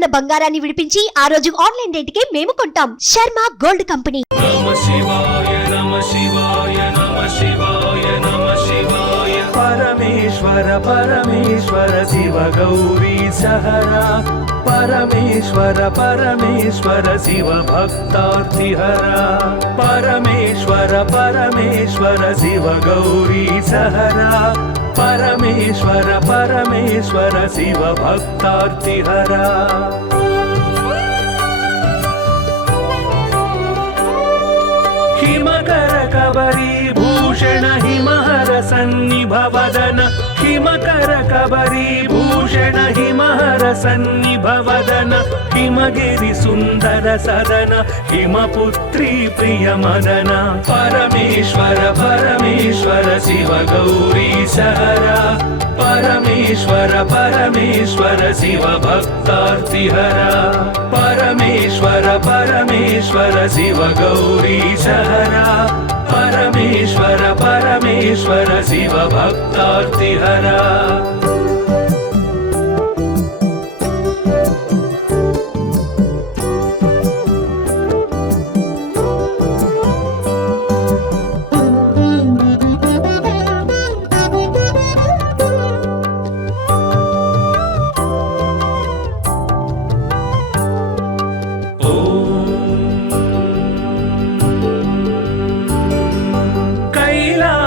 ఉన్న బంగారాన్ని విడిపించి ఆ రోజు ఆన్లైన్ రేటుకే మేము కొంటాం. Sharma gold company. నమః శివాయ నమః శివాయ నమః శివాయ నమః శివాయ. పరమేశ్వర పరమేశ్వర శివ గౌరీ సహరా. పరమేశ్వర పరమేశ్వర శివ భక్తార్తిహరా. పరమేశ్వర పరమేశ్వర శివ గౌరీ సహరా. పరమేశ్వర పరమేశ్వర శివ భక్తార్తిహరా. हिमकर कबरी भूषण हिमहर सन्निभवदन. हिमकर कबरी भूषण हिमहर सन्निभवदन. हिमगिरि सुन्दर सदन हिमपुत्री प्रिय मदन. परमेश्वर परमेश्वर शिव गौरी सहरा. परमेश्वर परमेश्वर शिव भक्तार्तिहरा. परमेश्वर परमेश्वर शिव गौरी सहरा. परमेश्वर परमेश्वर शिव भक्तार्तिहरा.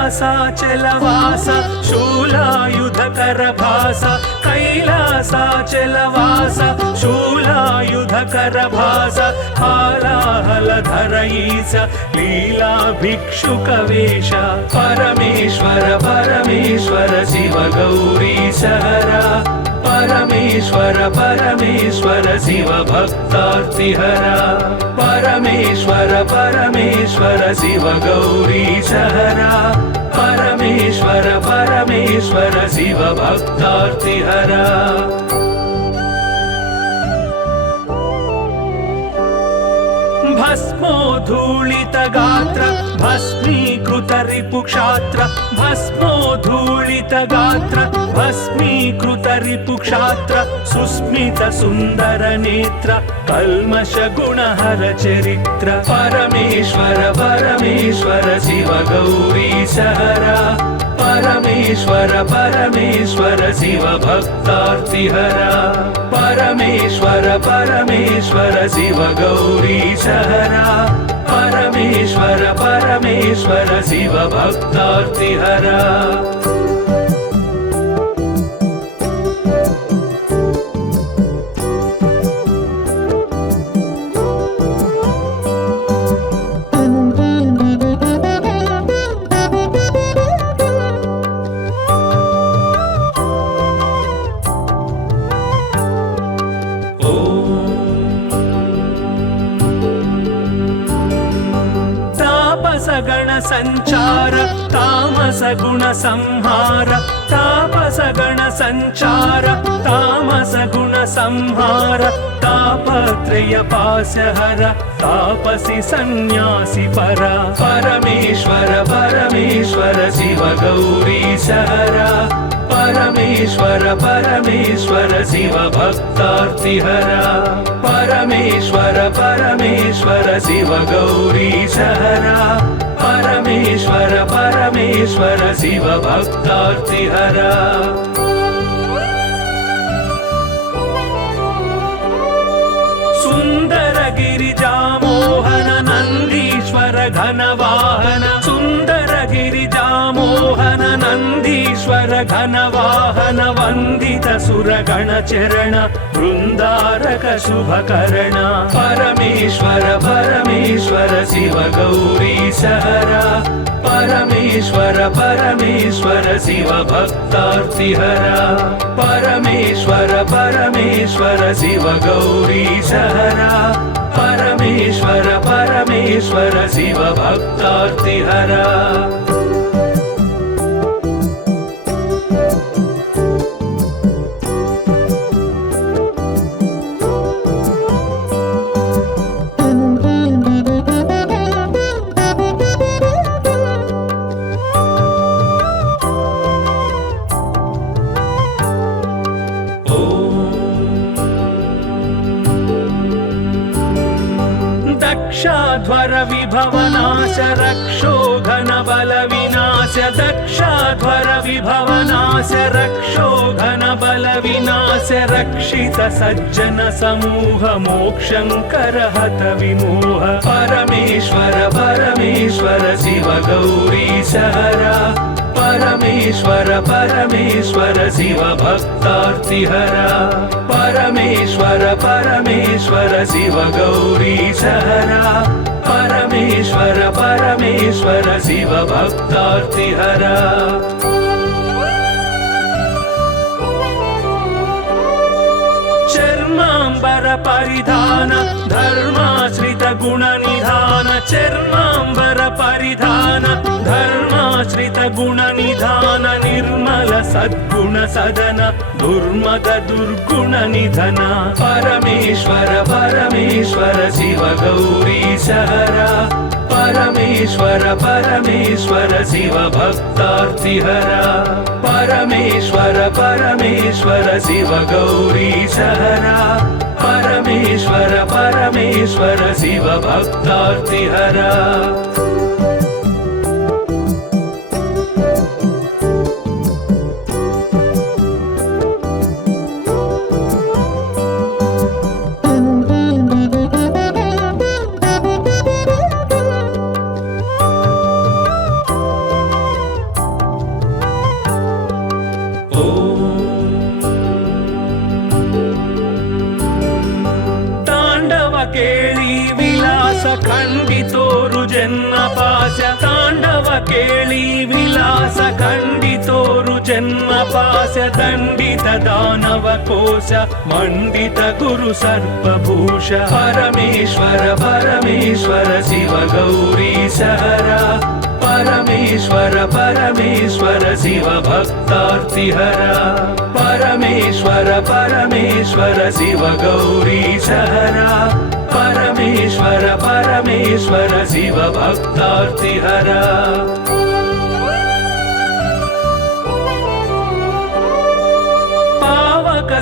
कैलासाचलवास शूलायुधकर भास. कैलासाचलवास शूलायुधकर भास. हालाहलधर ईश लीला भिक्षुकवेश. परमेश्वर परमेश्वर शिव गौरी सहरा. परमेश्वर परमेश्वर शिव भक्तार्तिहरा. परमेश्वर परमेश्वर शिव गौरी सहरा. परमेश्वर परमेश्वर शिव भक्तार्तिहरा. भस्मोद्धूलित गात्र भस्मीकृत रिपुक्षात्र. भस्मोद्धूलित गात्र भस्मीकृत रिपुक्षात्र. सुस्मित सुन्दर नेत्र कल्मष गुणहर चरित्र. परमेश्वर परमेश्वर शिव गौरी सहरा. परमेश्वर परमेश्वर शिव भक्तार्तिहरा. परमेश्वर परमेश्वर शिव गौरी सहरा. परमेश्वर परमेश्वर शिव भक्तार्तिहरा. गण संचार तामस गुण संहार. तापस गण संचार तामस गुण संहार. तापत्रय पास्यहर तापसी सन्यासी परा. परमेश्वर परमेश्वर शिव गौरी सहरा. परमेश्वर परमेश्वर शिव भक्तार्तिहरा. परमेश्वर परमेश्वर शिव गौरी सहरा. परमेश्वर परमेश्वर शिव भक्तार्तिहरा. सुंदर गिरिजामोहन नंदीश्वर घनवाहन. सुंदर गिरिजामोहन नंदीश्वर घनवाहन. वंदित सुरगण चरण वृंदारक शुभकर्ण. परमेश्वर परमेश्वर शिव गौरी सहरा. परमेश्वर परमेश्वर शिव भक्तार्तिहरा. परमेश्वर परमेश्वर शिव गौरी सहरा. परमेश्वर परमेश्वर शिव भक्तार्तिहरा. दक्षाध्वर विभवनाश रक्षोघन बल विनाश दक्षाध्वर विभवनाश रक्षोघन बल विनाश रक्षित सज्जन समूह मोक्षंकर हत विमोह परमेश्वर परमेश्वर शिव गौरी सहरा परमेश्वर परमेश्वर शिव भक्तार्तिहरा परमेश्वर परमेश्वर शिव गौरी सहरा परमेश्वर परमेश्वर शिव भक्तार्तिहरा चर्मांबर परिधान धर्माश्रित गुण निधान चर्मांबर परिधान धर्माश्रित गुण निधान निर्मल सद्गुण सदन दुर्मद दुर्गुण निधन परमेश्वर परमेश्वर शिव गौरी सहरा परमेश्वर परमेश्वर शिव भक्तार्तिहरा परमेश्वर परमेश्वर शिव गौरी सहरा परमेश्वर परमेश्वर शिव भक्तार्तिहरा ಕೇಳಿ ವಿಲಾಸ ಖಂಡಿತೋರು ಜನ್ಮ ಪಾಶ ತಾಂಡವ ಕೇಳಿ ವಿಲಾಸ ಖಂಡಿತೋರು ಜನ್ಮ ಪಾಶ ದಂಡಿತ ದಾನವ ಕೋಶ ಮಂಡಿತ ಗುರು ಸರ್ಪಭೂಷ ಪರಮೇಶ್ವರ ಪರಮೇಶ್ವರ ಶಿವ ಗೌರಿ ಸಹರಾ परमेश्वर परमेश्वर शिव भक्तार्तिहरा परमेश्वर परमेश्वर शिव गौरी सहरा परमेश्वर परमेश्वर शिव भक्तार्तिहरा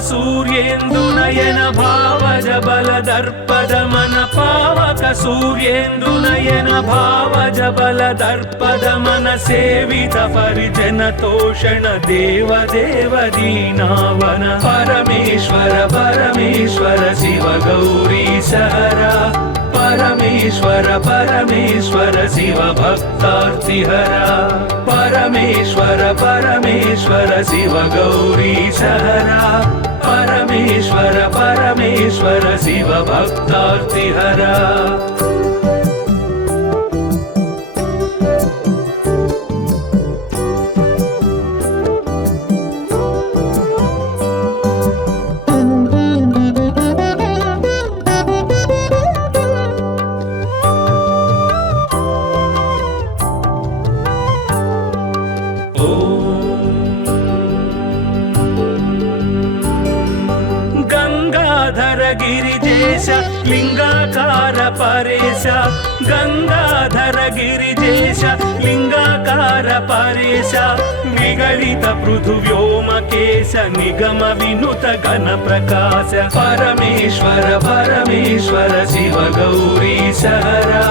सूर्येन्दु नयन भावज बल दर्पद मन पावक सूर्येन्दु नयन भावज बल दर्पद मन सेवित परिजन तोषण देव देव दीनावन परमेश्वर परमेश्वर शिव गौरी सहरा परमेश्वर परमेश्वर शिव भक्तार्तिहरा परमेश्वर परमेश्वर शिव गौरी सहरा परमेश्वर परमेश्वर शिव भक्तार्तिहरा गिरिजेश लिंगाकार परेश गंगाधर गिरिजेश लिंगाकार परेश निगलित पृथु व्योमकेश निगम विनुत घन प्रकाश परमेश्वर परमेश्वर शिव गौरी सहरा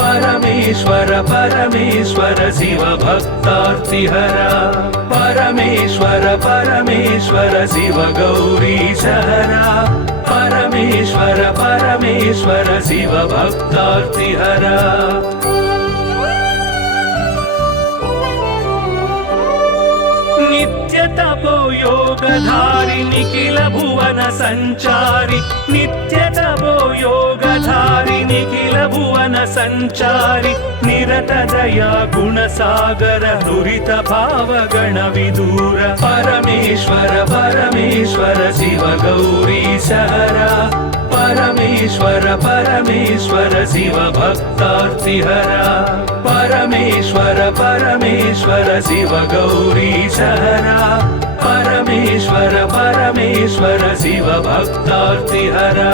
परमेश्वर परमेश्वर शिव भक्तार्तिहरा परमेश्वर परमेश्वर शिव गौरी सहरा परमेश्वर परमेश्वर शिव भक्तार्तिहरा नित्य तपो योगधारि निखिल भुवन संचारि नित्य तपो योगधारि निखिल भुवन संचारि निरत दया गुण सागर दुरित भाव गण विदूर परमेश्वर परमेश्वर शिव गौरी सहरा परमेश्वर परमेश्वर शिव भक्तार्तिहरा परमेश्वर परमेश्वर शिव गौरी सहरा परमेश्वर परमेश्वर शिव भक्तार्तिहरा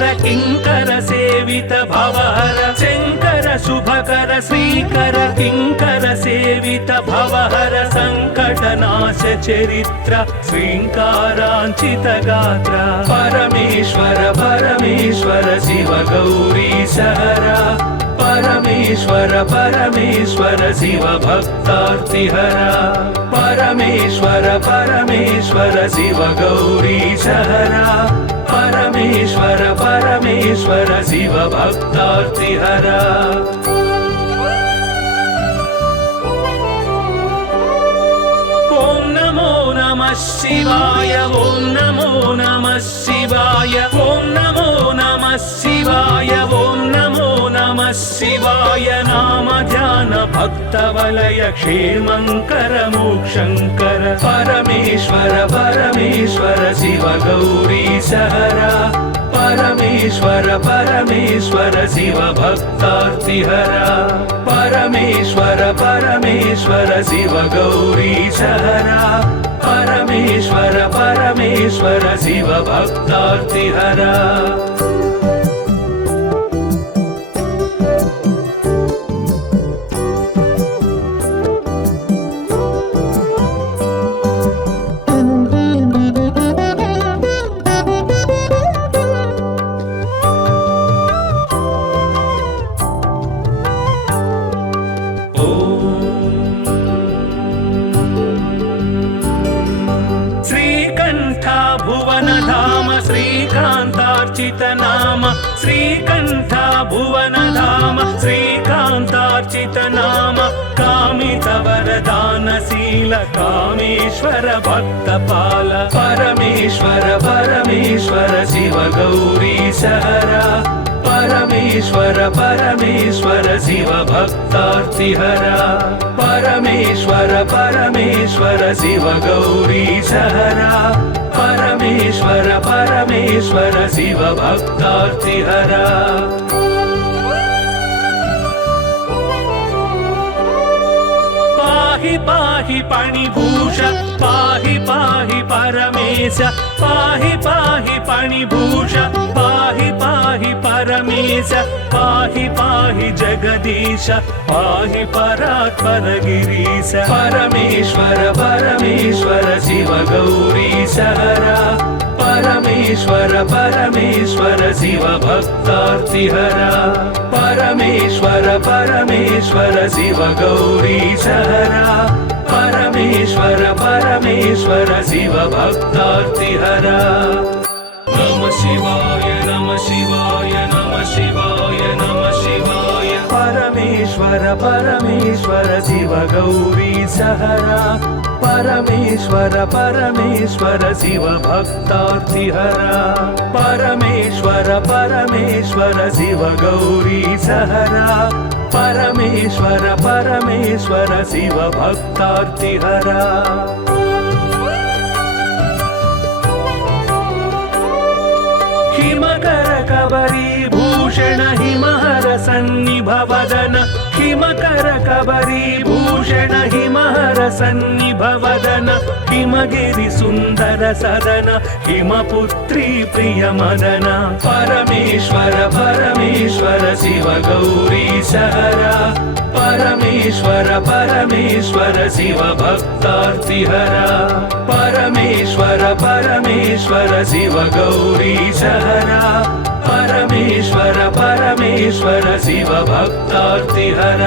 శ్రీకర కింకర సేవిత భవహర శంకర శుభకర శ్రీకర కింకర సేవిత భవహర సంకటనాశ చరిత్ర శ్రీంకారాంచిత గాత్ర పరమేశ్వర పరమేశ్వర శివ గౌరీ సహర పరమేశ్వర పరమేశ్వర శివ భక్తార్తిహర పరమేశ్వర పరమేశ్వర శివ గౌరీ సహర పరమేశ్వర పరమేశ్వర శివ భక్తార్తిహర ఓం నమో నమః శివాయ ఓం నమో నమః శివాయ ఓం నమో నమః శివాయ ఓం నమో నమః శివాయ నామ ధ్యాన భక్త వలయ క్షేమంకర మోక్షంకర పరమేశ్వర పరమేశ్వర శివ గౌరీ సహర పరమేశ్వర పరమేశ్వర శివ భక్తార్తిహర పరమేశ్వర పరమేశ్వర శివ గౌరీ సహర పరమేశ్వర పరమేశ్వర శివ భక్తార్తిహర శ్రీకాంతార్చిత నామ శ్రీకంఠ భువన ధామ శ్రీకాంతార్చిత నామ కామిత వరదానశీల కామేశ్వర భక్త పాల పరమేశ్వర పరమేశ్వర శివ గౌరీ సహర పరమేశ్వర పరమేశ్వర శివ భక్తార్తిహర పరమేశ్వర పరమేశ్వర శివ గౌరీ సహర పరమేశ్వర పరమేశ్వర శివ భక్తార్తిహర పాహి పాహి పణిభూష పాహి పాహి పరమేశ పాహి పాహి పణిభూష పాహి పాహి పరమేశ పాహి పాహి జగదీశ పాహి పరాత్పర గిరీశ పరమేశ్వర పరమేశ్వర శివ గౌరీ సహర పరమేశ్వర పరమేశ్వర శివ భక్తార్తిహర పరమేశ్వర పరమేశ్వర శివ గౌరీ సహర పరమేశ్వర పరమేశ్వర శివ భక్తార్తిహర నమ శివాయ నమ శివాయ నమ శివాయ నమ శివాయ పరమేశ్వర పరమేశ్వర శివ గౌరీ సహర పరమేశ్వర పరమేశ్వర శివ భక్తార్తిహర పరమేశ్వర పరమేశ్వర శివ గౌరీ సహర పరమేశ్వర పరమేశ్వర శివ భక్తార్తిహర హిమకర కబరీ భూషణ హిమహర సన్నిభవదన హిమకర కబరీ భూషణ హిమహర సన్నిభవదన హిమగిరి సుందర సదన హిమపుత్రీ ప్రియ మదన పరమేశ్వర పరమేశ్వర శివ గౌరీ సహర పరమేశ్వర పరమేశ్వర శివ భక్తార్తిహర పరమేశ్వర పరమేశ్వర శివ గౌరీ సహర పరమేశ్వర పరమేశ్వర శివ భక్తార్తిహర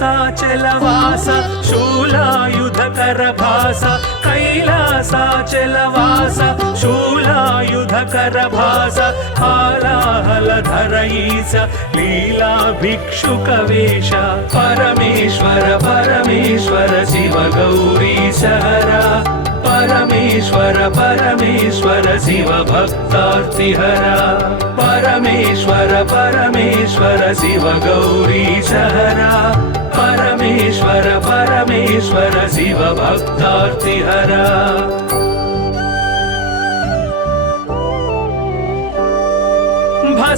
కైలాసాచలవాస శూలాయుధకర భాస కైలాసాచలవాస శూలాయుధకర భాస హాలాహలధర ఈశ లీలా భిక్షుక వేష పరమేశ్వర పరమేశ్వర శివ గౌరీ సహర పరమేశ్వర పరమేశ్వర శివ భక్తార్తిహర परमेश्वर परमेश्वर शिव गौरीश हरा परमेश्वर परमेश्वर शिव भक्तार्तिहरा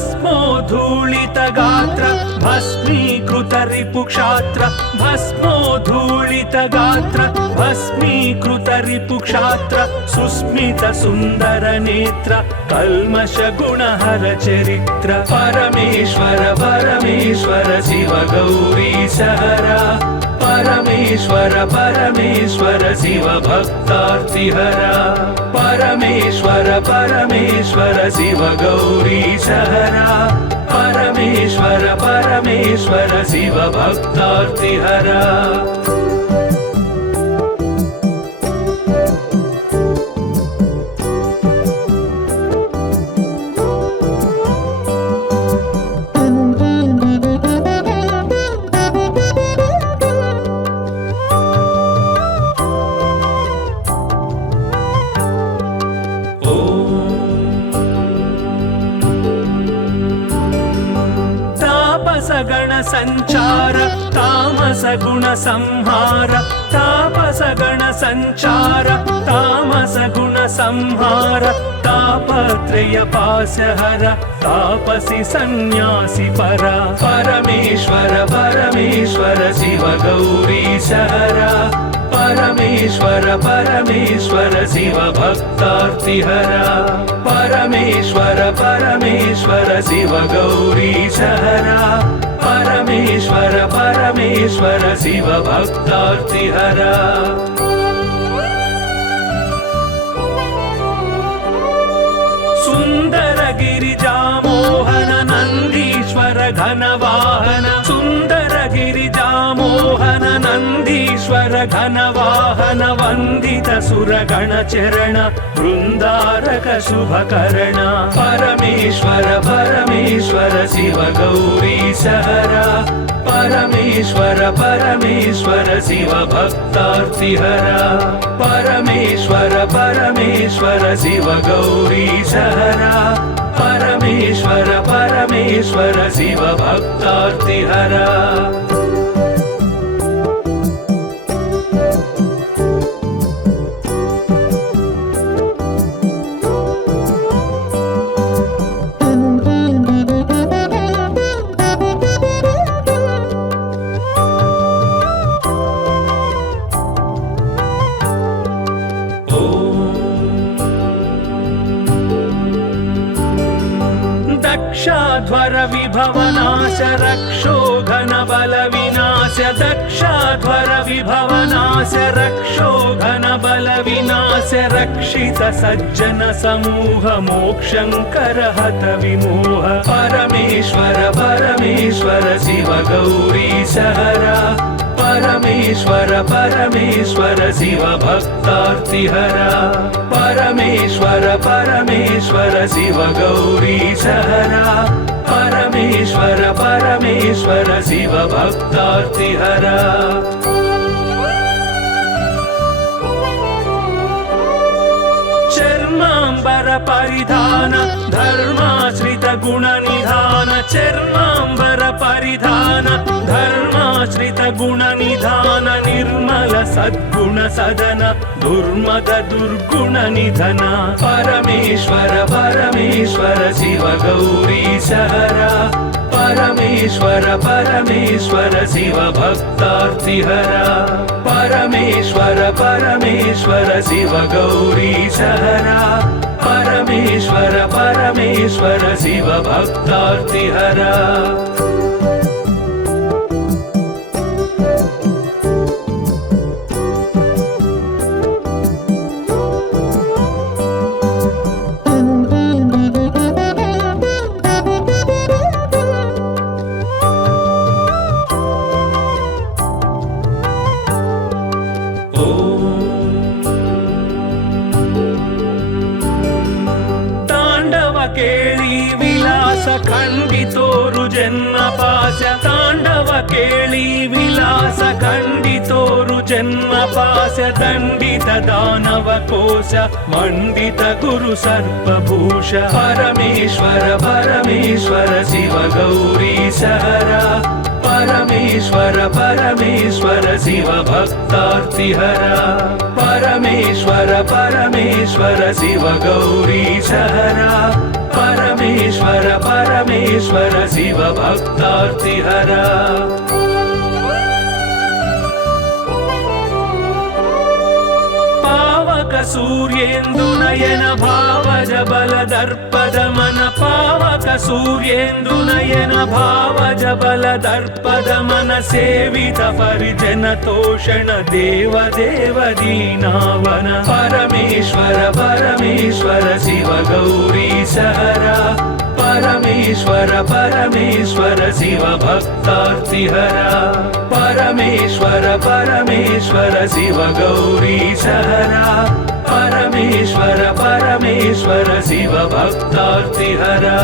भस्मोद्धूलित गात्र भस्मीकृत रिपुक्षात्र भस्मोद्धूलित गात्र भस्मीकृत रिपुक्षात्र सुस्मित सुन्दर नेत्र कल्मष गुणहर चरित्र परमेश्वर परमेश्वर शिव गौरीश हरा परमेश्वर परमेश्वर शिव भक्तार्तिहरा परमेश्वर परमेश्वर शिव गौरीश हरा परमेश्वर परमेश्वर शिव भक्तार्तिहरा गण संचार तामस गुण संहार तापस गण संचार तामस गुण संहार तापत्रय पासहर तापसी सन्यासी परा परमेश्वर परमेश्वर शिव गौरीश हरा परमेश्वर परमेश्वर शिव भक्तार्तिहरा परमेश्वर परमेश्वर शिव गौरीश हरा परमेश्वर परमेश्वर शिव भक्तार्तिहरा सुंदर गिरिजा मोहन नंदीश्वर घनवाहन सुंदर गिरिजा मोहन नंदीश्वर घनवाहन वंदित सुरगण चरण वृंदारक शुभकर्ण परमेश्वर परमेश्वर शिव गौरीश हरा परमेश्वर परमेश्वर शिव भक्तार्तिहरा परमेश्वर परमेश्वर शिव गौरीश हरा परमेश्वर परमेश्वर शिव भक्तार्तिहरा दक्षाध्वर विभवनाश रक्षोघन बल विनाश दक्षाध्वर विभवनाश रक्षोघन बल विनाश रक्षित सज्जन समूह मोक्षंकर हत विमोह परमेश्वर परमेश्वर शिव गौरीश हरा परमेश्वर परमेश्वर शिव भक्तार्तिहरा परमेश्वर परमेश्वर शिव गौरीश हरा परमेश्वर परमेश्वर शिव भक्तार्तिहरा चर्मांबर परिधान धर्माश्रित गुण निधान चर्मांबर परिधान धर्माश्रित गुण निधान निर्मल सद्गुण सदन दुर्मद दुर्गुण निधन परमेश्वर परमेश्वर शिव गौरीश हरा परमेश्वर परमेश्वर शिव भक्तार्तिहरा परमेश्वर परमेश्वर शिव गौरीश हरा परमेश्वर परमेश्वर शिव भक्तार्तिहरा केळी विलास खंडितोरु जन्म जन्म पाश दण्डित दानव कोश मण्डित गुरु सर्पभूष परमेश्वर परमेश्वर शिव गौरीश हरा परमेश्वर परमेश्वर शिव भक्तार्तिहरा परमेश्वर परमेश्वर शिव गौरीश हरा परमेश्वर परमेश्वर शिव भक्तार्तिहरा पावक सूर्येन्दु नयन भावज बल दर्पद मन पावक सूर्येन्दु नयन भावज बल दर्पद मन सेवित परिजन तोषण देव देव दीनावन परमेश्वर परमेश्वर शिव गौरीश हरा परमेश्वर परमेश्वर शिव भक्तार्तिहरा परमेश्वर परमेश्वर शिव गौरीश हरा परमेश्वर परमेश्वर शिव भक्तार्तिहरा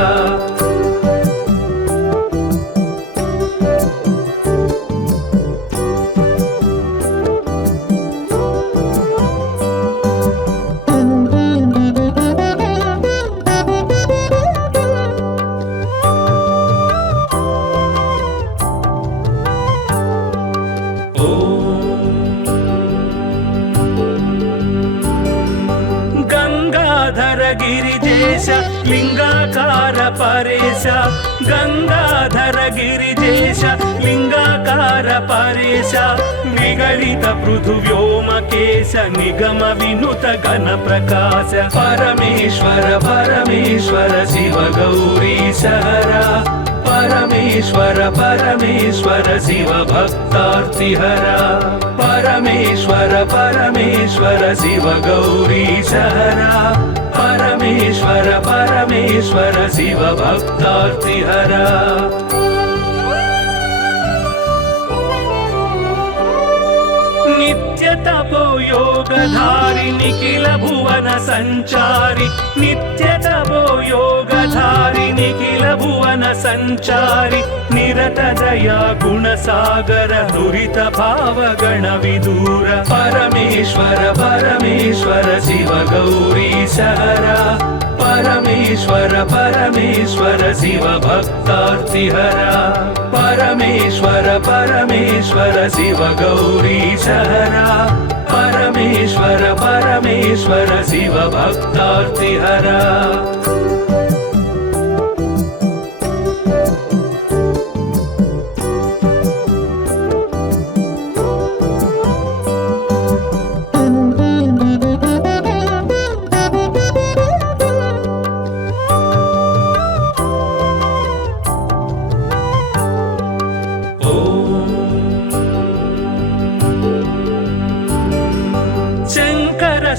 गिरिजेश लिंगाकार परेश गंगाधर गिरिजेश लिंगाकार परेश निगलित पृथुव्योमकेश निगम विनुत गण प्रकाश परमेश्वर परमेश्वर शिव गौरीश हरा परमेश्वर परमेश्वर शिव भक्तार्तिहरा परमेश्वर परमेश्वर शिव गौरीश हरा परमेश्वर परमेश्वर शिव भक्तार्तिहरा नित्य तपो योगधारि निखिल भुवन संचारि नित्य तपो योगधारि निखिल भुवन संचारि निरत दया गुण सागर दुरित भाव गण विदूर परमेश्वर परमेश्वर शिव गौरीश हरा परमेश्वर परमेश्वर शिव भक्तार्तिहरा परमेश्वर परमेश्वर शिव गौरीश हरा परमेश्वर परमेश्वर शिव भक्तार्तिहरा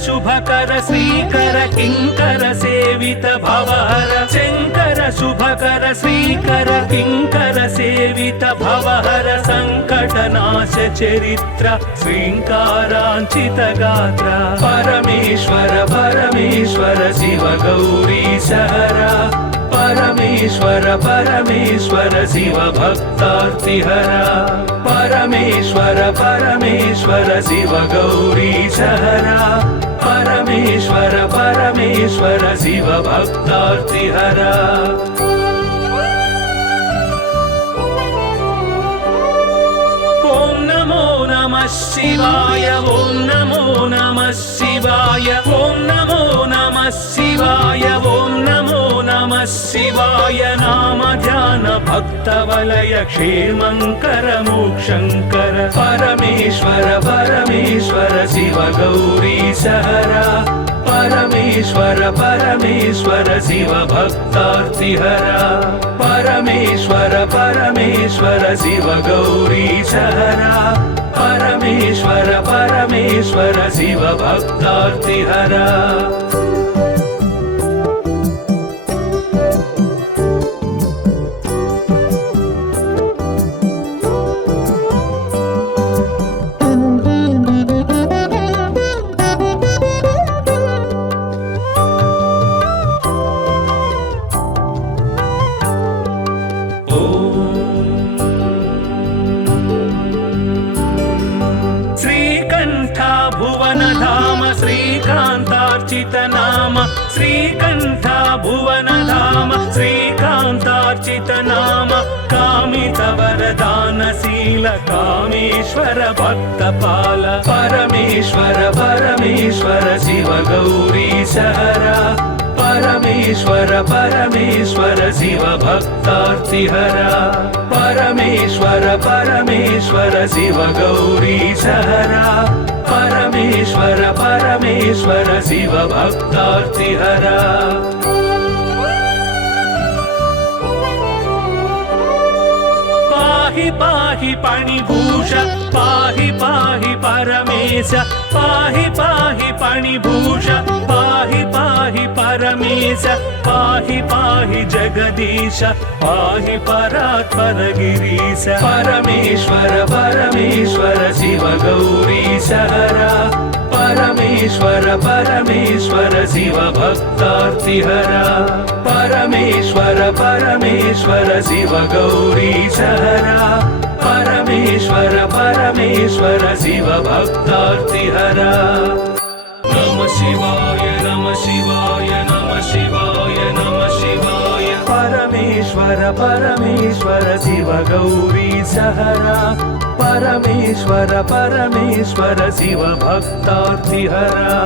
शुभकर श्रीकर किंकर सेवित भवहर शंकर शुभकर श्रीकर किंकर सेवित भवहर संकटनाश चरित्र श्रींकारांचित गात्र परमेश्वर परमेश्वर शिव गौरीश हरा परमेश्वर परमेश्वर शिव भक्तार्तिहरा परमेश्वर परमेश्वर शिव गौरीश हरा परमेश्वर परमेश्वर शिव भक्तार्तिहरा ओम नमो नमः शिवाय ओम नमो नमः शिवाय ओम नमो नमः शिवाय ओम नमो नमः शिवाय नाम ध्यान भक्त वलय क्षेमंकर मोक्षंकर परमेश्वर परमेश्वर शिव गौरीश हरा परमेश्वर परमेश्वर शिव भक्तार्तिहरा परमेश्वर परमेश्वर शिव गौरीश हरा परमेश्वर परमेश्वर शिव भक्तार्तिहरा गुणशील कामेश्वर भक्तपाल परमेश्वर परमेश्वर शिव गौरीशहरा परमेश्वर परमेश्वर शिव भक्तार्तिहरा परमेश्वर परमेश्वर शिव गौरीशहरा परमेश्वर परमेश्वर शिव भक्तार्तिहरा पाहि पाहि पणिभूष पाहि पाहि परमेश पाहि पाहि पणिभूष पाहि पाहि परमेश पाहि पाहि जगदीश पाहि परात्पर गिरीश परमेश्वर परमेश्वर शिव गौरीशहरा परमेश्वर परमेश्वर शिव भक्तार्तिहरा परमेश्वर परमेश्वर शिव गौरीशहरा परमेश्वर परमेश्वर शिव भक्तार्तिहरा नमः शिवाय नमः शिवाय नमः शिवाय नमः शिवाय परमेश्वर परमेश्वर शिव गौरीशहरा परमेश्वर परमेश्वर शिव भक्तार्तिहरा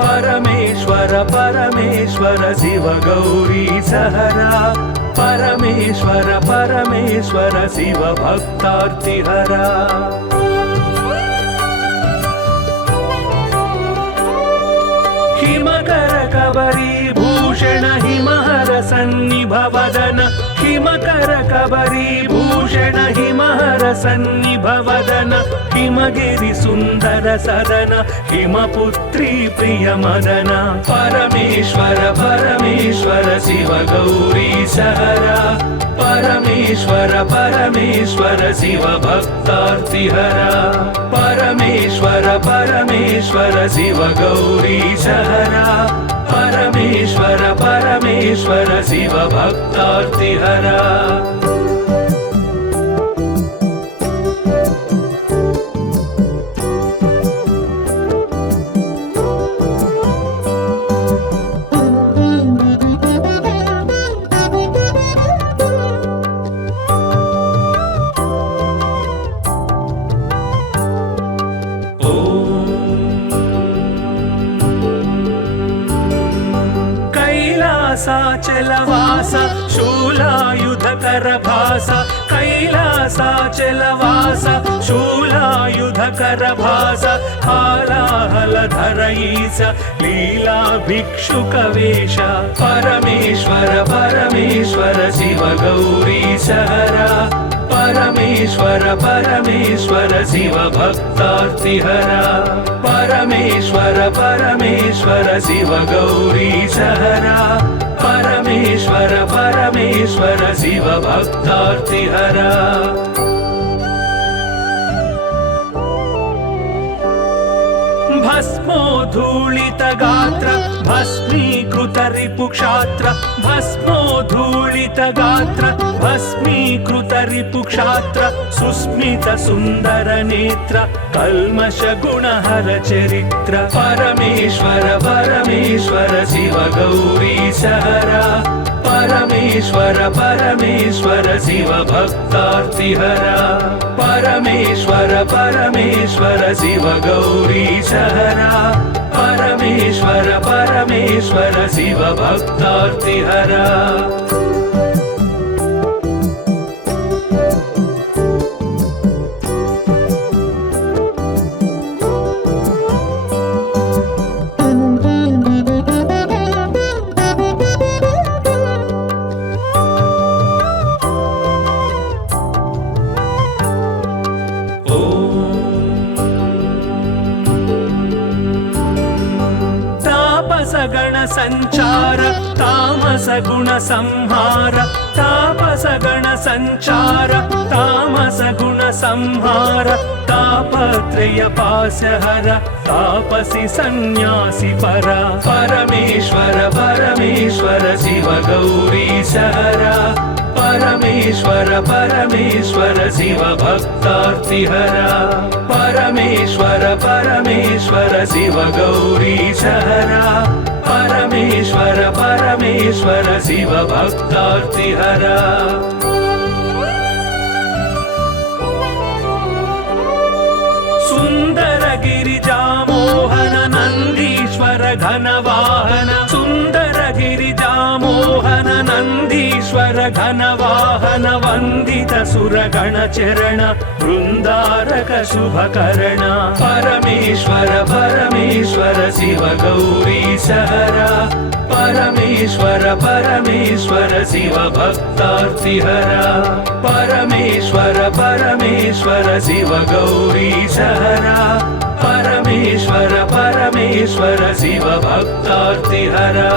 परमेश्वर परमेश्वर शिव गौरीशहरा परमेश्वर परमेश्वर शिव भक्तार्तिहरा हिमकर कबरी भूषण हिमहर सन्निभवदन हिमकर कबरी भूषण हिमहर सन्निभवदन हिमगिरि सुन्दर सदन हिमपुत्री प्रिय मदन परमेश्वर परमेश्वर शिव गौरीशहरा परमेश्वर परमेश्वर शिव भक्तार्तिहरा परमेश्वर परमेश्वर शिव गौरीशहरा परमेश्वर परमेश्वर शिव भक्तार्तिहरा कैलासाचलवास शूलायुधकर भास कैलासाचलवास शूलायुधकर भास हालाहलधर ईश लीला भिक्षुकवेश परमेश्वर परमेश्वर शिव गौरीशहरा परमेश्वर परमेश्वर शिव भक्तार्तिहरा परमेश्वर परमेश्वर शिव गौरीशहरा परमेश्वर परमेश्वर शिव भक्तार्तिहरा भस्मोद्धूलित गात्र भस्मीकृत रिपुक्षात्र भस्मोद्धूलित गात्र भस्मीकृत रिपुक्षात्र सुस्मित सुन्दर नेत्र कल्मष गुणहर चरित्र परमेश्वर परमेश्वर शिव गौरीशहरा परमेश्वर परमेश्वर शिव भक्तार्तिहरा परमेश्वर परमेश्वर शिव गौरीशहरा परमेश्वर परमेश्वर शिव भक्तार्तिहरा गण संचार तामस गुण संहार तापस गण संचार तामस गुण संहार तापत्रय पाशहर तापसी सन्यासी परा परमेश्वर परमेश्वर शिव गौरीशहरा परमेश्वर परमेश्वर शिव भक्तार्तिहरा परमेश्वर परमेश्वर शिव गौरीशहरा परमेश्वर परमेश्वर शिव भक्तार्तिहरा गिरिजामोहन नन्दीश्वर घनवाहन सुन्दर गिरिजामोहन नन्दीश्वर घनवाहन वन्दित सुरगणचरण वृन्दारक शुभकरण परमेश्वर परमेश्वर शिव गौरी सहरा परमेश्वर परमेश्वर शिव भक्तार्तिहरा परमेश्वर परमेश्वर शिव गौरी सहरा परमेश्वर परमेश्वर शिव भक्तार्तिहरा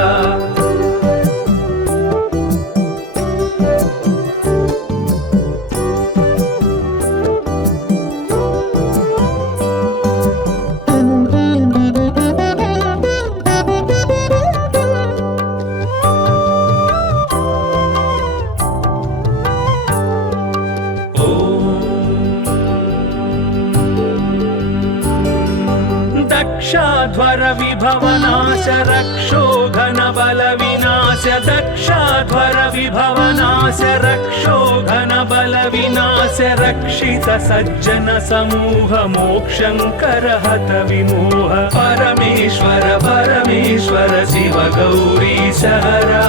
दक्षाध्वर विभवनाश रक्षो घन बल विनाश दक्षाध्वर विभवनाश रक्षो घन बल विनाश रक्षित सज्जन समूह मोक्षंकर हत विमोह परमेश्वर परमेश्वर शिव गौरी सहरा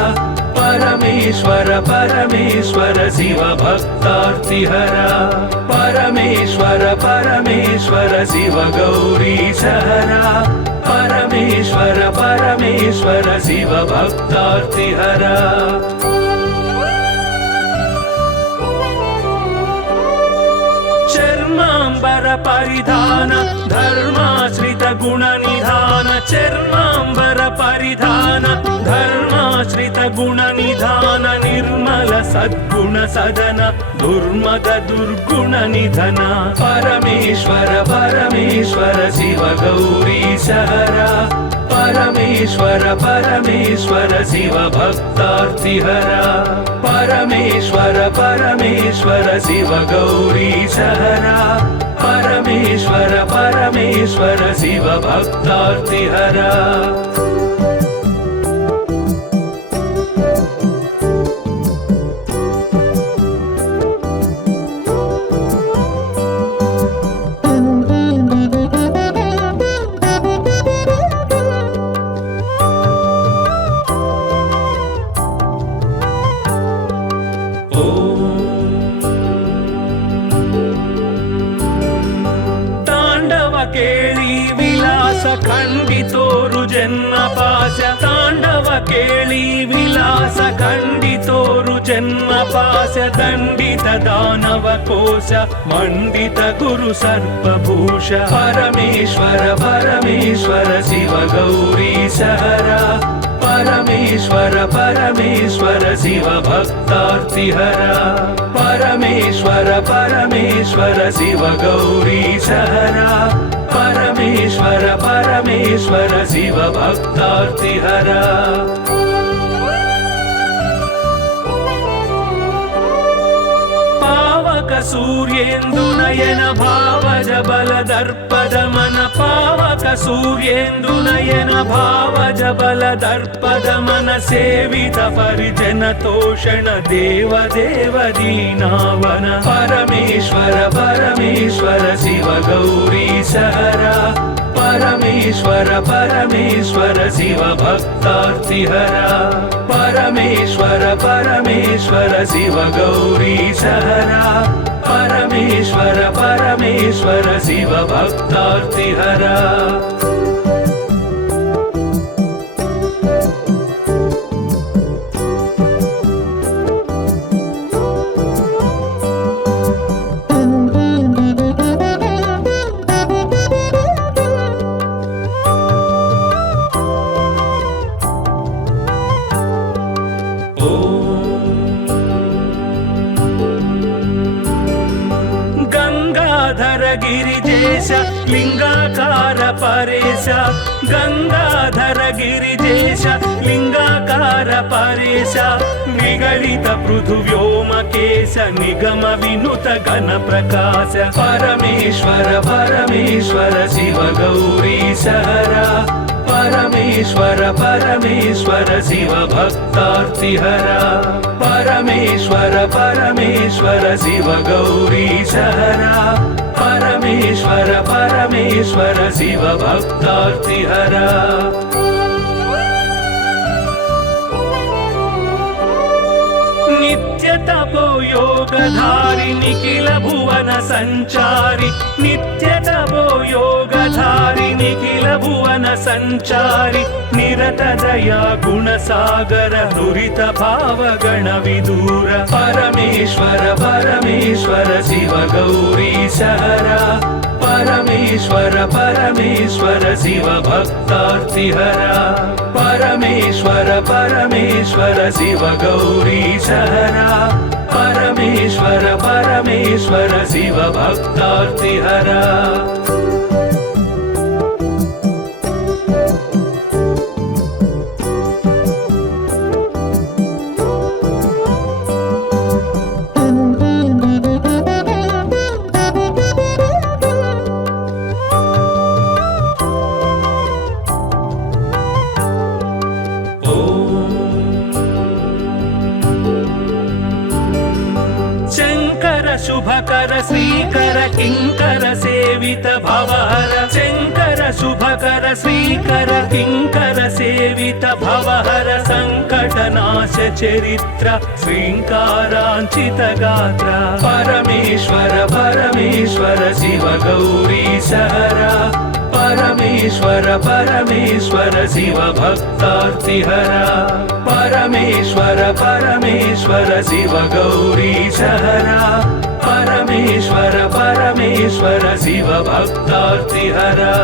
परमेश्वर परमेश्वर शिव भक्तार्तिहरा परमेश्वर परमेश्वर शिव गौरी सहरा परमेश्वर परमेश्वर शिव भक्तार्तिहरा चर्मांबर परिधान धर्माश्रित गुण निधान चर्मांबर परिधान धर्माश्रित गुण निधान निर्मल सद्गुण सदन दुर्मद दुर्गुण निधन परमेश्वर परमेश्वर शिव गौरी सहरा परमेश्वर परमेश्वर शिव भक्तार्तिहरा परमेश्वर परमेश्वर शिव गौरी सहरा परमेश्वर परमेश्वर शिव भक्तार्तिहरा ಕೇಳಿ ವಿಲಾಸ ಖಂಡಿತೋರು ಜನ್ಮ ಪಾಶ ತಾಂಡವ ಕೇಳಿ ವಿಲಾಸ ಖಂಡಿತೋರು ಜನ್ಮ ಪಾಶ ದಂಡಿತ ದಾನವ ಕೋಶ ಮಂಡಿತ ಗುರು ಸರ್ಪಭೂಷ ಪರಮೇಶ್ವರ ಪರಮೇಶ್ವರ ಶಿವ ಗೌರಿ ಸಹರಾ परमेश्वर परमेश्वर शिव भक्तार्तिहरा परमेश्वर परमेश्वर शिव गौरी सहरा परमेश्वर परमेश्वर शिव भक्तार्तिहरा पावक सूर्येन्दु नयन भावज बल दर्पद मन पावक सूर्येन्दु नयन भावज बल दर्पद मन सेवित परिजन तोषण देव देव दीनावन परमेश्वर परमेश्वर शिव गौरी सहरा परमेश्वर परमेश्वर शिव भक्तार्तिहरा परमेश्वर परमेश्वर शिव गौरी सहरा परमेश्वर परमेश्वर शिव भक्तार्तिहरा गिरिजेश लिंगाकार परेश गंगाधर गिरिजेश लिंगाकार परेश निगलित पृथुव्योमकेश निगम विनुत घन प्रकाश परमेश्वर परमेश्वर शिव गौरी सहरा परमेश्वर परमेश्वर शिव भक्तार्तिहरा परमेश्वर परमेश्वर शिव गौरी सहरा परमेश्वर परमेश्वर परमेश्वर शिव भक्तार्तिहरा नित्य तपो योगधारि निखिल भुवन संचारि नित्य तपो योगधारि निखिल भुवन संचारि निरत दया गुणसागर दुरित भाव गण विदूर परमेश्वर परमेश्वर शिव गौरीशहरा परमेश्वर परमेश्वर शिव भक्तार्तिहरा परमेश्वर परमेश्वर शिव गौरीशहरा परमेश्वर परमेश्वर शिव भक्तार्तिहरा शुभकर श्रीकर किंकर सेवित भवहर शंकर शुभकर श्रीकर किंकर सेवित भवहर संकटनाश चरित्र श्रींकारांचित गात्र परमेश्वर परमेश्वर शिव गौरीशहरा परमेश्वर परमेश्वर शिव भक्तार्तिहरा परमेश्वर परमेश्वर शिव गौरीशहरा परमेश्वर परमेश्वर शिव भक्तार्तिहरा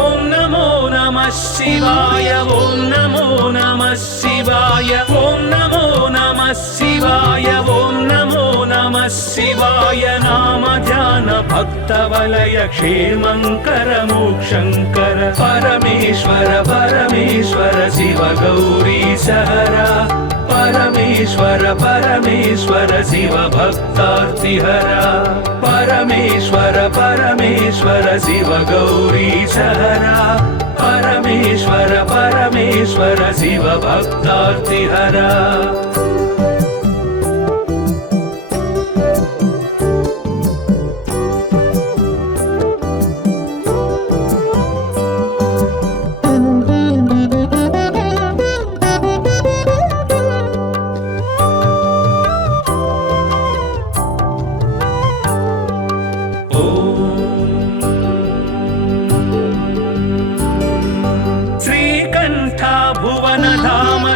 ओम नमो नमः शिवाय ओम नमो नमः शिवाय ओम नमो नमः शिवाय ओम नमो नमः शिवाय नाम ध्यान भक्त वलय क्षेमंकर मोक्षंकर परमेश्वर परमेश्वर शिव गौरीशहरा परमेश्वर परमेश्वर शिव भक्तार्तिहरा परमेश्वर परमेश्वर शिव गौरीशहरा परमेश्वर परमेश्वर शिव भक्तार्तिहरा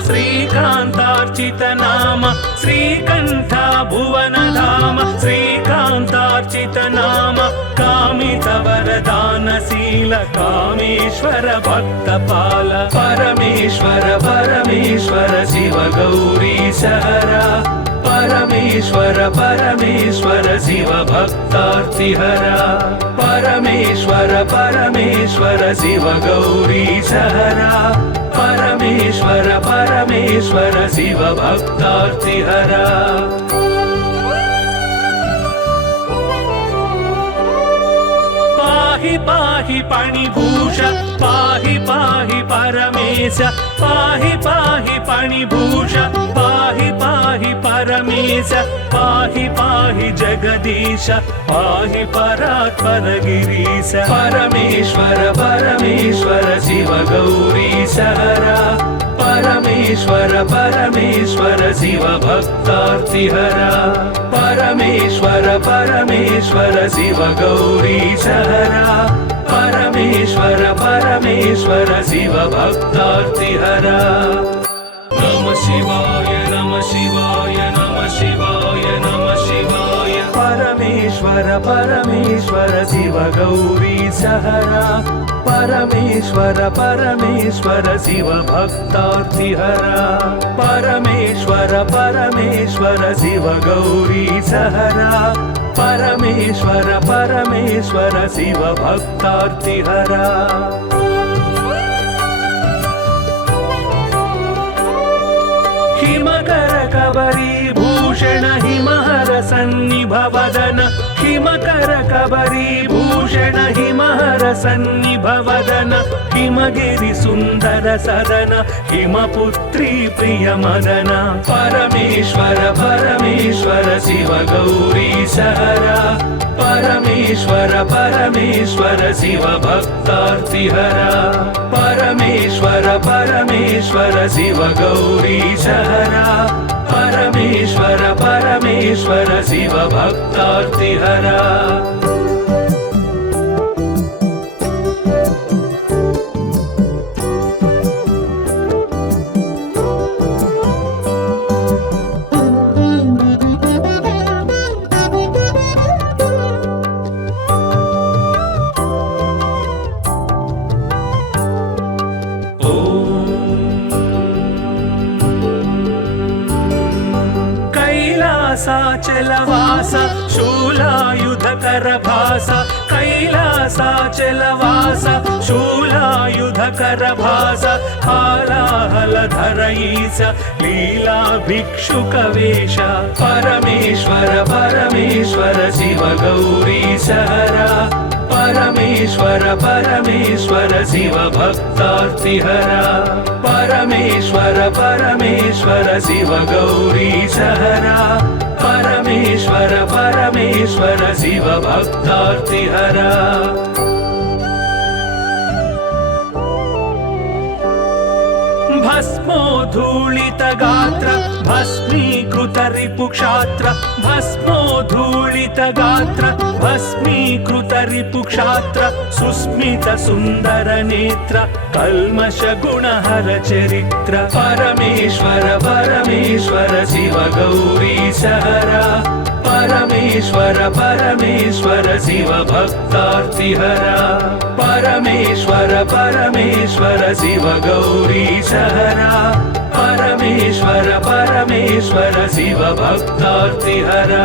श्रीकांतार्चित नाम श्रीकंठ भुवन धाम श्रीकांतार्चित नाम कामित वरदानशील कामेश्वर भक्तपाल परमेश्वर परमेश्वर शिव गौरीशहरा परमेश्वर परमेश्वर शिव भक्तार्तिहरा परमेश्वर परमेश्वर शिव गौरीशहरा परमेश्वर परमेश्वर शिव भक्तार्तिहरा पाहि पाहि पाणिभूष पाहि पाहि परमेश पाहि पाहि पाणिभूष पाहि पाहि परमेश पाहि पाहि जगदीश पाहि परात्पर गिरीश परमेश्वर परमेश्वर शिव गौरीशहरा परमेश्वर परमेश्वर शिव भक्तार्तिहरा परमेश्वर परमेश्वर शिव गौरीशहरा परमेश्वर परमेश्वर शिव भक्तार्तिहरा नमः शिवाय नमः शिवाय नमः शिवाय नमः शिवाय परमेश्वर परमेश्वर शिव गौरीशहरा परमेश्वर परमेश्वर शिव भक्तार्तिहरा परमेश्वर परमेश्वर शिव गौरीशहरा परमेश्वर परमेश्वर शिव भक्तार्तिहरा हिमकर कबरी भूषण हिमहर सन्निभवदन हिमकर कबरी भूषण हिमहर सन्निभवदन हिमगिरि सुंदर सदन हिमपुत्री प्रिय मदन परमेश्वर परमेश्वर शिव गौरीशहरा परमेश्वर परमेश्वर शिव भक्तार्तिहरा परमेश्वर परमेश्वर शिव गौरीशहरा परमेश्वर परमेश्वर शिव भक्तार्तिहरा कैलासाचलवास शूलायुधकरभास कैलासाचलवास शूलायुधकरभास हालाहलधर ईश लीला भिक्षुकवेश परमेश्वर परमेश्वर शिव गौरीशहरा परमेश्वर परमेश्वर शिव भक्तार्तिहरा परमेश्वर परमेश्वर शिव गौरीशहरा परमेश्वर परमेश्वर शिव भक्तार्तिहरा भस्मोद्धूलितगात्र भस्मीकृत रिपुक्षात्र भस्मोद्धूलितगात्र भस्मीकृत रिपुक्षात्र सुस्मित सुन्दर नेत्र कल्मष गुणहर चरित्र परमेश्वर परमेश्वर शिव गौरीशहरा परमेश्वर परमेश्वर शिव भक्तार्तिहरा परमेश्वर परमेश्वर शिव गौरीशहरा परमेश्वर परमेश्वर शिव भक्तार्तिहरा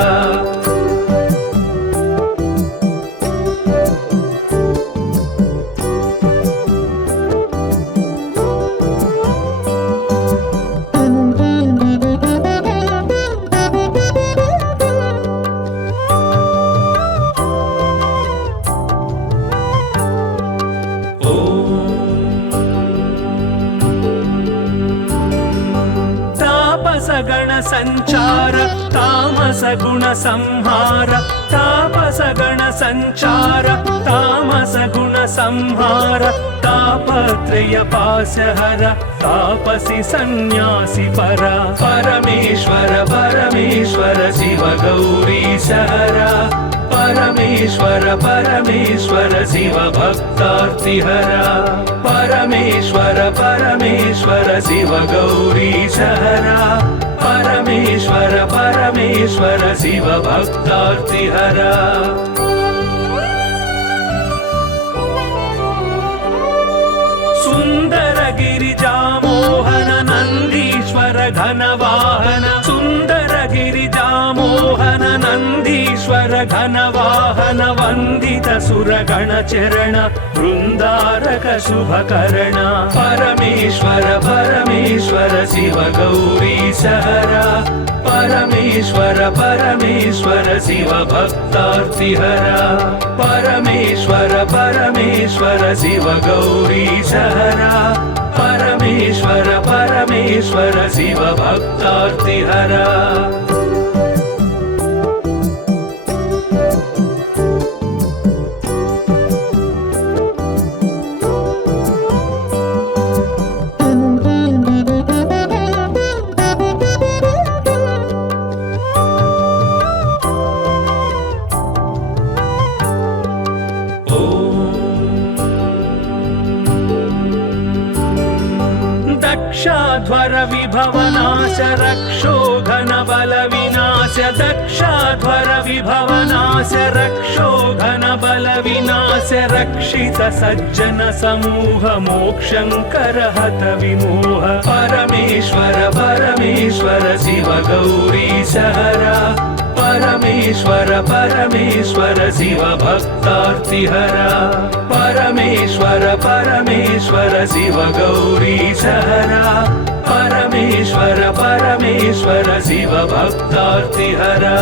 गण संचार तामस गुण संहार तापस गण संचार तामस गुण संहार तापत्रय पाशहर तापसी सन्यासी परा परमेश्वर परमेश्वर शिव गौरीशहरा परमेश्वर परमेश्वर शिव भक्तार्तिहरा परमेश्वर परमेश्वर शिव गौरीशहरा परमेश्वर परमेश्वर शिव भक्तार्तिहरा सुंदर गिरिजा मोहन नंदीश्वर घनवाहन सुंदर गिरिजा मोहन नंदीश्वर घनवाहन वंदित सुरगण चरण वृंदारक शुभकर्ण परमेश्वर परमेश्वर शिव गौरीशहरा परमेश्वर परमेश्वर शिव भक्तार्तिहरा परमेश्वर परमेश्वर शिव गौरीशहरा परमेश्वर परमेश्वर शिव भक्तार्तिहरा दक्षाध्वर विभवनाश रक्षोघन बल विनाश दक्षाध्वर विभवनाश रक्षोघन बल विनाश रक्षित सज्जन समूह मोक्षंकर हत विमोह परमेश्वर परमेश्वर शिव गौरीशहरा परमेश्वर परमेश्वर शिव भक्तार्तिहरा परमेश्वर परमेश्वर शिव गौरीशहरा परमेश्वर परमेश्वर शिव भक्तार्तिहरा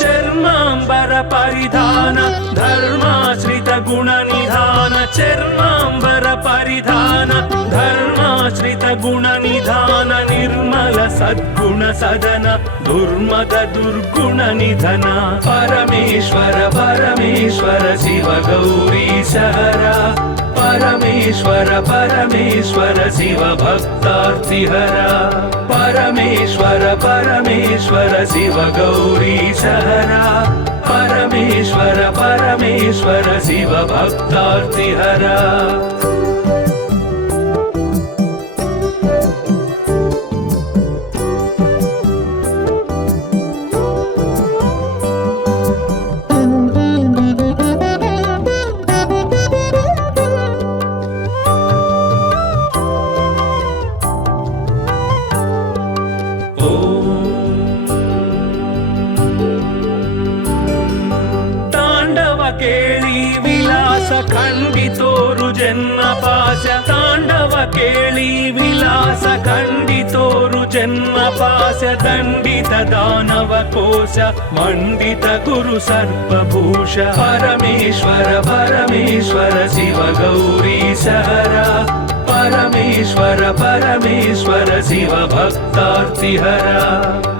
चर्मांबर परिधान धर्माश्रित गुण निधान चर्मांबर परिधान धर्माश्रित निराश्रित गुण निधान निर्मल सद्गुण सदन दुर्मद दुर्गुण निधन परमेश्वर परमेश्वर शिव गौरीश हरा परमेश्वर परमेश्वर शिव भक्तार्तिहरा परमेश्वर परमेश्वर शिव गौरीश हरा परमेश्वर परमेश्वर शिव भक्तार्तिहरा ಕೇಳಿ ವಿಲಾಸ ಖಂಡಿತೋರು ಜನ್ಮ ಪಾಶ ತಾಂಡವ ಕೇಳಿ ವಿಲಾಸ ಖಂಡಿತೋರು ಜನ್ಮ ಪಾಶ ದಂಡಿತ ದಾನವ ಕೋಶ ಮಂಡಿತ ಗುರು ಸರ್ಪಭೂಷ ಪರಮೇಶ್ವರ ಪರಮೇಶ್ವರ ಶಿವ ಗೌರೀಶ ಹರ परमेश्वर परमेश्वर शिव भक्तार्तिहर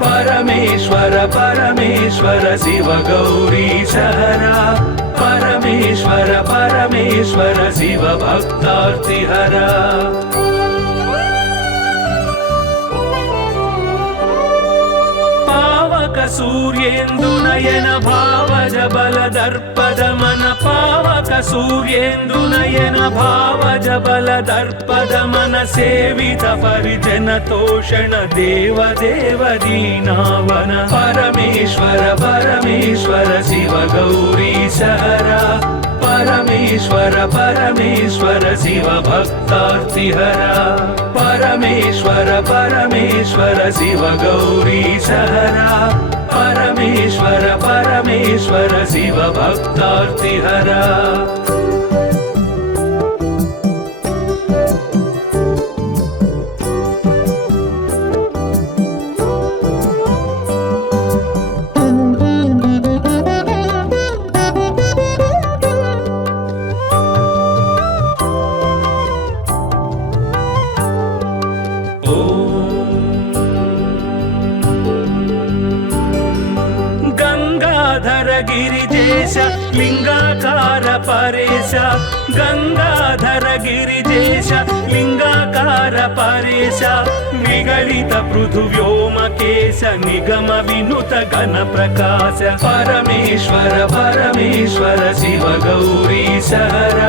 परमेश्वर परमेश्वर शिव गौरीश हर परमेश्वर परमेश्वर शिव भक्तार्तिहर पावक सूर्येन्दु नयन भावज बल दर्पद मन पावक सूर्येन्दु नयन भावज बल दर्पद मन सेवित परिजन तोषण देव देव दीनावन परमेश्वर परमेश्वर शिव गौरीश हर परमेश्वर परमेश्वर शिव भक्तार्तिहर परमेश्वर परमेश्वर शिव गौरीश हर परमेश्वर परमेश्वर शिव भक्तार्तिहर गिरिजेश लिंगाकार परेश गंगाधर गिरिजेश लिंगाकार परेश विगलित पृथु व्योमकेश निगम विनुत गण प्रकाश परमेश्वर परमेश्वर शिव गौरीश हर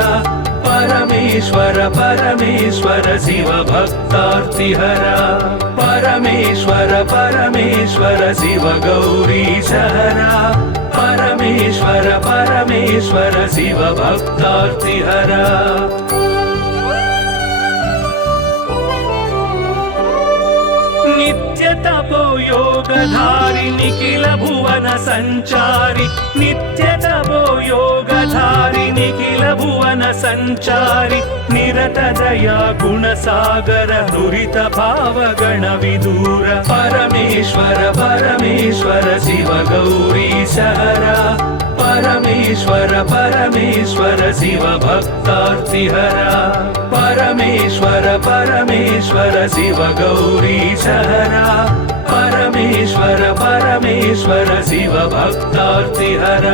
परमेश्वर परमेश्वर शिव भक्तार्तिहर परमेश्वर परमेश्वर शिव गौरीश हर परमेश्वर परमेश्वर शिव भक्तार्तिहर नित्य तपो योगधारि निखिल भुवन संचारि नित्य तपो योगधारि निखिल भुवन संचारि निरत दया गुण सागर दुरित भाव गण विदूर परमेश्वर परमेश्वर शिव गौरीश हर परमेश्वर परमेश्वर शिव भक्तार्तिहर परमेश्वर परमेश्वर शिव गौरीश हर परमेश्वर परमेश्वर शिव भक्तार्तिहर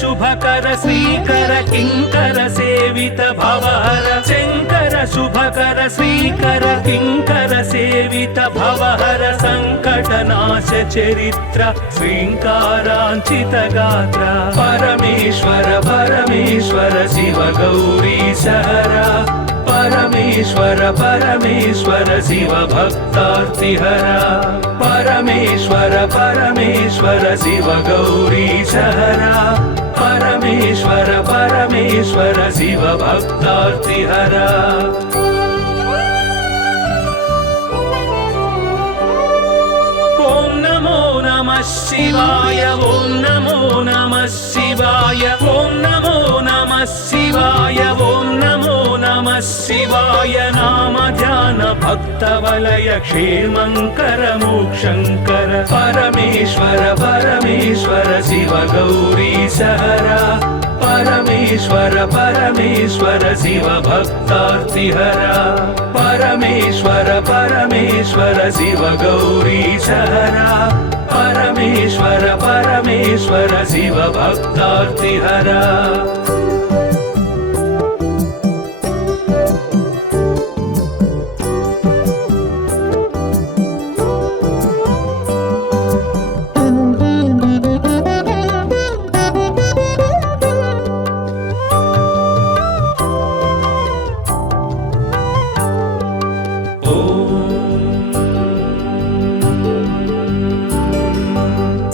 शुभकर श्रीकर किंकर सेवित भवहर शंकर शुभकर श्रीकर किंकर सेवित भवहर संकटनाश चरित्र श्रींकारांचित गात्र परमेश्वर परमेश्वर शिव गौरीश हर परमेश्वर परमेश्वर शिव भक्तार्तिहर परमेश्वर परमेश्वर शिव गौरीश हर परमेश्वर परमेश्वर शिव भक्तार्तिहर शिवाय ॐ नमो नमः शिवाय ॐ नमो नमः शिवाय ॐ नमो नमः शिवाय नाम ध्यान भक्तवलय क्षेमङ्कर मोक्षङ्कर परमेश्वर परमेश्वर शिव गौरी सहरा परमेश्वर परमेश्वर शिव भक्तार्तिहरा परमेश्वर परमेश्वर शिव गौरी सहरा परमेश्वर परमेश्वर शिव भक्तार्तिहरा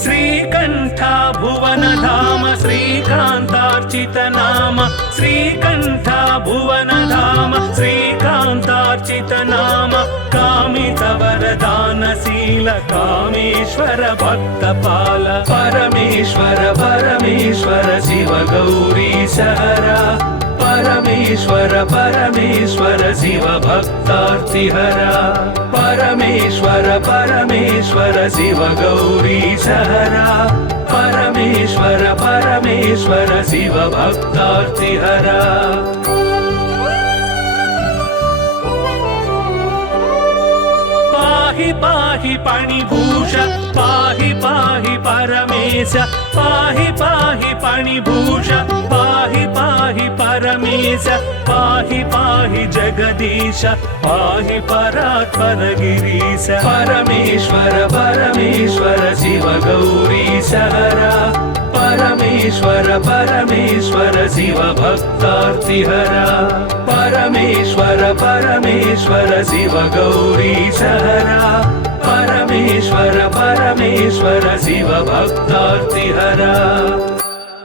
श्रीकण्ठा भुवनधाम श्रीकान्तार्चित नाम श्रीकण्ठा भुवनधाम श्रीकान्तार्चित नाम कामितवरदानशील कामेश्वर भक्तपाल परमेश्वर परमेश्वर शिव गौरी सहरा परमेश्वर परमेश्वर शिव भक्तार्तिहरा परमेश्वर परमेश्वर शिव गौरी सहरा परमेश्वर परमेश्वर शिव भक्तार्तिहरा पाहि पाहि पाणिभूष पाहि पाहि परमेश पाहि पाहि पाणिभूष पाहि पाहि परमेश पाहि पाहि जगदीश पाहि परात्पर गिरीश परमेश्वर परमेश्वर शिव गौरी सहरा परमेश्वर परमेश्वर शिव भक्तार्तिहरा परमेश्वर परमेश्वर शिव गौरी सहरा परमेश्वर परमेश्वर शिव भक्तार्तिहरा